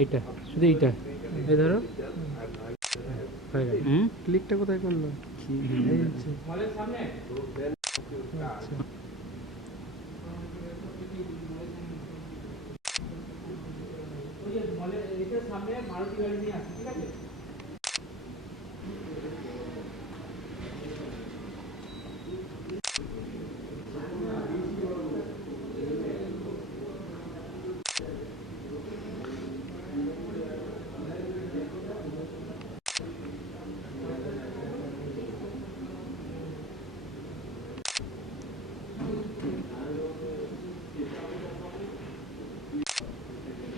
এইটা শুধু এইটা এই ধরো হয়ে গেল। ক্লিকটা কোথায় করলো? এই হচ্ছে। আচ্ছা সামনে মারুতি গাড়ি নিয়ে আসছে, ঠিক আছে?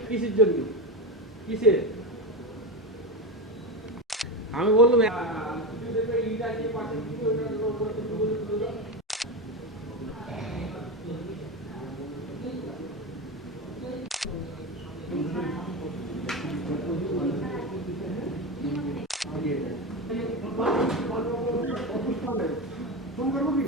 কিসের জন্য? কিসের? আমি বললাম ফোন করবো কি?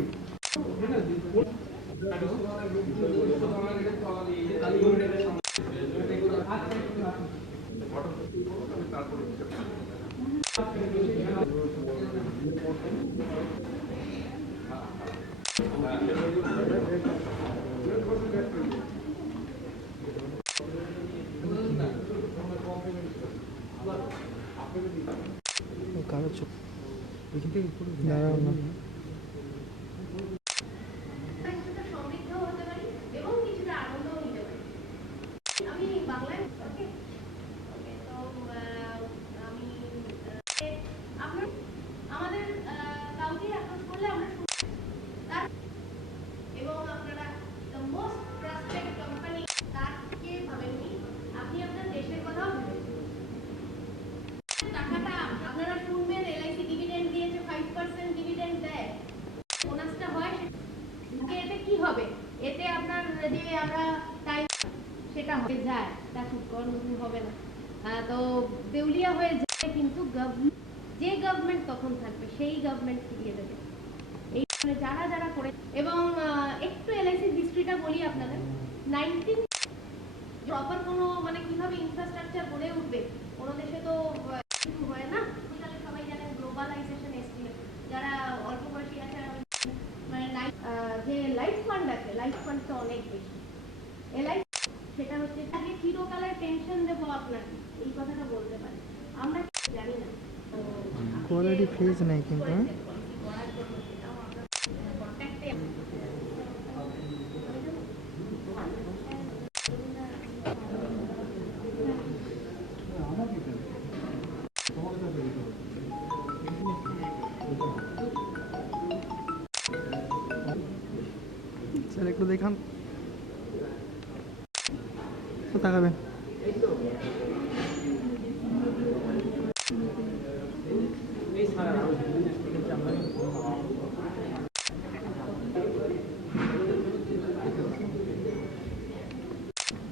কারো চোখ দাঁড়াও না। এতে আপনার যে আমরা টাইম সেটা হয়ে যায়, তা হবে না। তো দেউলিয়া হয়ে যায়, কিন্তু যে গভর্নমেন্ট তখন থাকবে সেই গভর্নমেন্ট ফিরিয়ে দেবে। এই যারা যারা করে, এবং একটু এলআইসি হিস্ট্রিটা বলি আপনাদের। 19 প্রপার কোনো মানে কিভাবে ইনফ্রাস্ট্রাকচার গড়ে উঠবে, কোনো দেশে তো কিছু হয় না। তাহলে সবাই জানেন গ্লোবালাইজেশন এসেছিল, যারা অল্প বয়সী আছে মানে যে লাইফ ফান্ড আছে, লাইফ ফান্ডটা অনেক বেশি। এলআই সেটা হচ্ছে তাকে চিরকালের পেনশন দেবো আপনাকে, এই কথাটা বলতে পারে। আমরা জানি না কোয়ালিটি ফিজ নেই কিন্তু। স্যার একটু দেখান তো, তাকাবেন।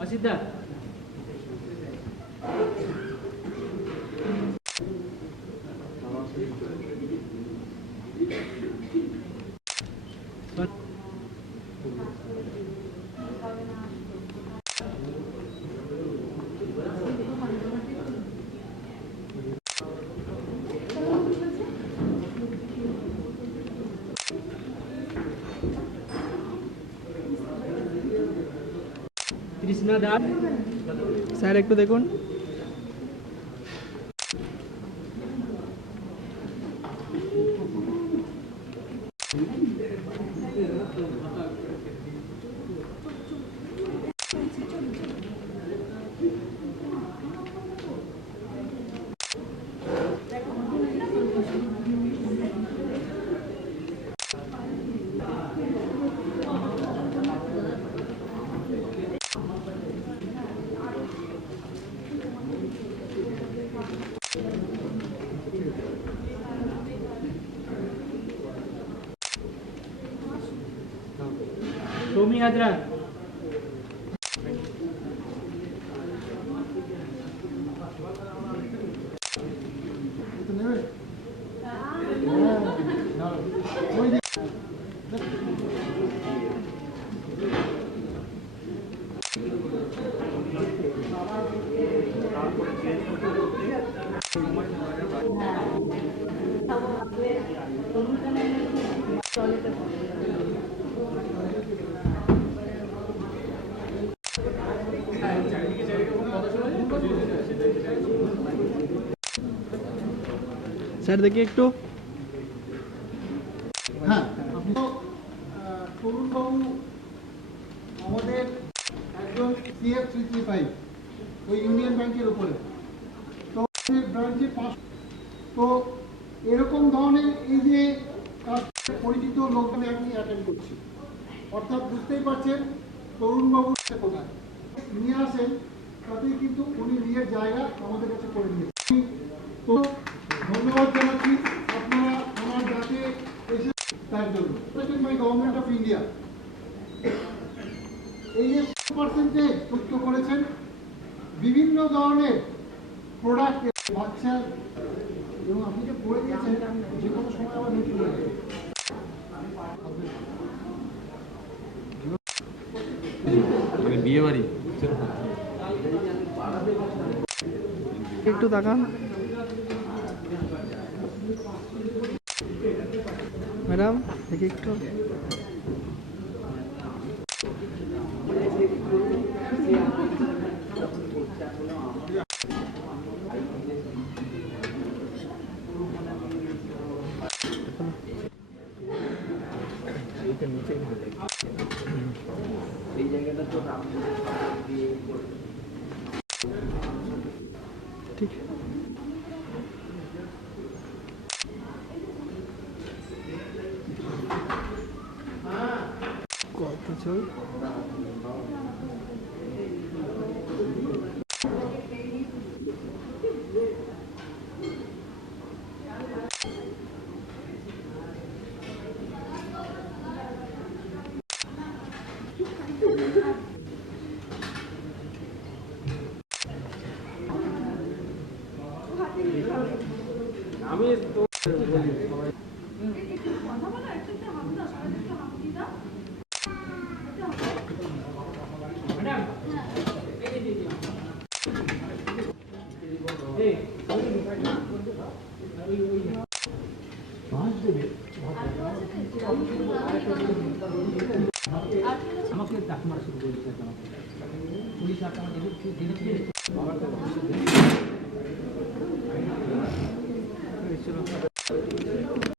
অসিদ্ধা কৃষ্ণা দাস স্যার একটু দেখুন। সৌমি হাজরা স্যার দেখি একটু। হ্যাঁ, আপনি তো তরুণবাবু আমাদের একজন CF 335 ওই ইউনিয়ন ব্যাংকের উপরে তো ব্রাঞ্চে তো এরকম ধরনের এই যে পরিচিত লোকজন আমি অ্যাটেন্ড করছি, অর্থাৎ বুঝতেই পারছেন তরুণবাবু কোথায় নিয়ে আসেন, তাতেই কিন্তু উনি নিজের জায়গা আমাদের কাছে করে নিয়েছেন। তো ধন্যবাদ জানাচ্ছি আপনারা আমার ডাকে এসে তার জন্য। বাই গভর্নমেন্ট অফ ইন্ডিয়া এই যে পার্সেন্টেজ যুক্ত করেছেন বিভিন্ন ধরনের প্রোডাক্ট বাচ্চার, এবং আপনি যে পড়ে দিয়েছেন যে কোনো সময় আবার নতুন হয়ে যাবে। বিয়ে বাড়ি একটু তাকান ম্যাডাম, দেখি একটু। ঠিক কত চল আমি তো আমাকে ডাক মারা শুরু করে দিয়েছে, পুলিশ আমার